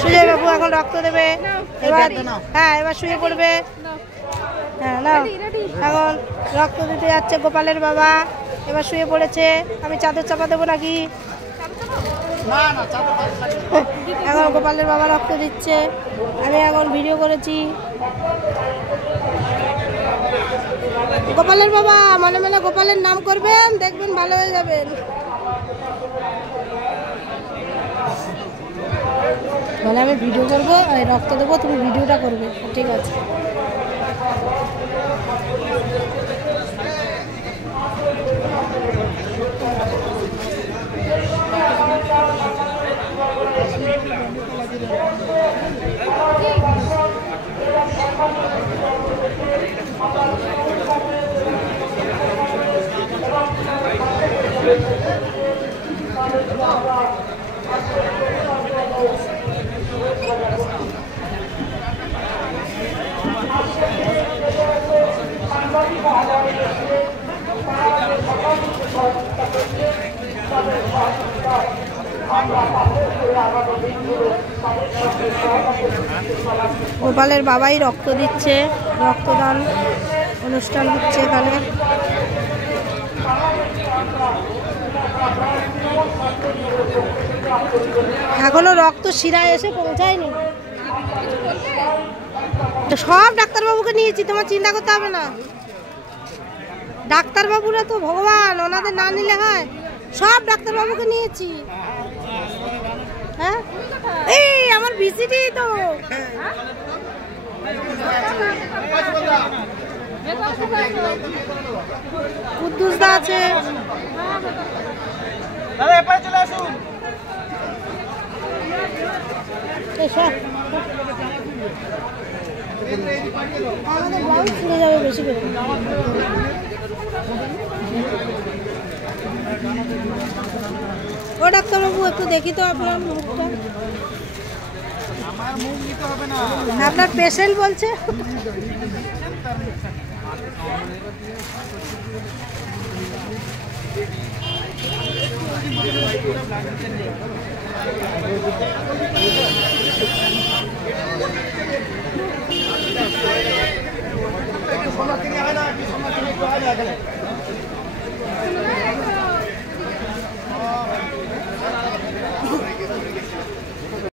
সুজয় বাবু এখন রক্ত দেবে এবার। হ্যাঁ এবার শুয়ে পড়বে। হ্যাঁ না এখন রক্ত দিতে যাচ্ছে গোপালের বাবা, এবার শুয়ে পড়েছে। আমি চাদর চাপা দেবো নাকি? এখন গোপালের বাবা রক্ত দিচ্ছে, আমি এখন ভিডিও করেছি। গোপালের বাবা মনে মনে গোপালের নাম করবেন, দেখবেন ভালো হয়ে যাবেন। বলে আমি ভিডিও করবো, রক্ত দেবো, তুমি ভিডিওটা করবে। ঠিক আছে। গোপালের বাবাই রক্ত দিচ্ছে, রক্তদান অনুষ্ঠান হচ্ছে এখানে। এখনো রক্ত শিরায় এসে পৌঁছায়নি। সব ডাক্তারবাবুকে নিয়েছি, তোমার চিন্তা করতে হবে না। ডাক্তারবাবুরা তো ভগবান, ওনাদের না নিলে হয়। সব ডাক্তারবাবুকে নিয়েছি। হ্যাঁ এই আমার ভিসিটি তো কুদ্দুসদা আছে। আমাদের ব্লাউজ ছিঁড়ে যাবে বেশি করে। ও ডাক্তারবাবু একটু দেখি তো আপনার মুখটা। আপনার পেশেন্ট বলছে।